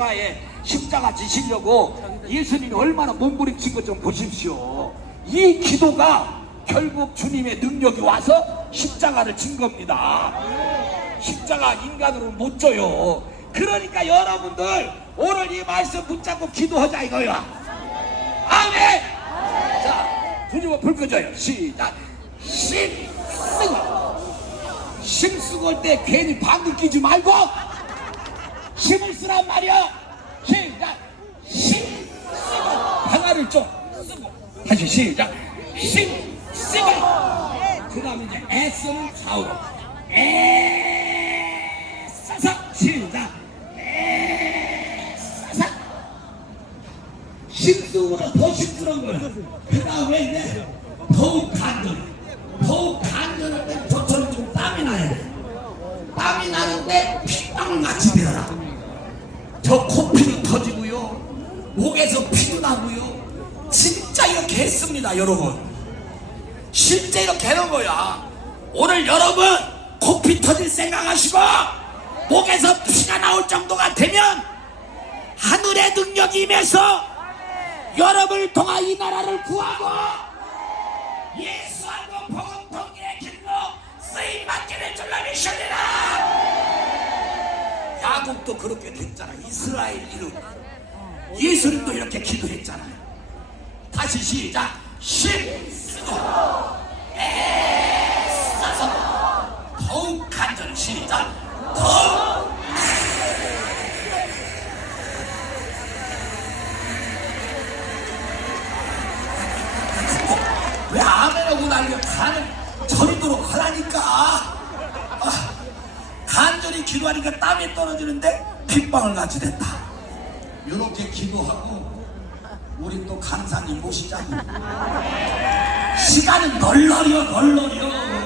십자가에 십자가 지시려고 예수님이 얼마나 몸부림친 것 좀 보십시오. 이 기도가 결국 주님의 능력이 와서 십자가를 진 겁니다. 십자가 인간으로 못 줘요. 그러니까 여러분들 오늘 이 말씀 붙잡고 기도하자 이거야. 아멘. 자, 부주고 불 꺼져요. 시작. 심 쓰고 심 쓰고 할때 괜히 방귀 끼지 말고 힘을 쓰란 말이야. 시작. 심 쓰고 하나를 좀 쓰고 다시 시작. 심 쓰고 그 다음에 이제 애쓰는 좌우로 애써서 시작. 애써서 힘쓰고보다 더 힘들은 거야. 그 다음에 이제 더욱 간절. 더욱 간절할 때 저처럼 좀 땀이 나야 돼. 땀이 나는데 피방울 같이 되어라. 저 코피도 터지고요. 목에서 피도 나고요. 진짜 이렇게 했습니다, 여러분. 실제 이렇게 하는 거야. 오늘 여러분 코피 터질 생각하시고 목에서 피가 나올 정도가 되면 하늘의 능력이 임해서 여러분을 통하 이 나라를 구하고 야곱도 그렇게 됐잖아. 이스라엘 이름. 예수님도 이렇게 기도했잖아요. 다시 시작. 힘쓰고. 애써서. 더욱 간절 시작. 더욱. 왜 아멘하고 난리야 간을 저리도록 하라 기도하니까 땀이 떨어지는데 핏방울 같이 됐다. 이렇게 기도하고 우리 또 강사님 모시자고 시간은 널널이요 널널이요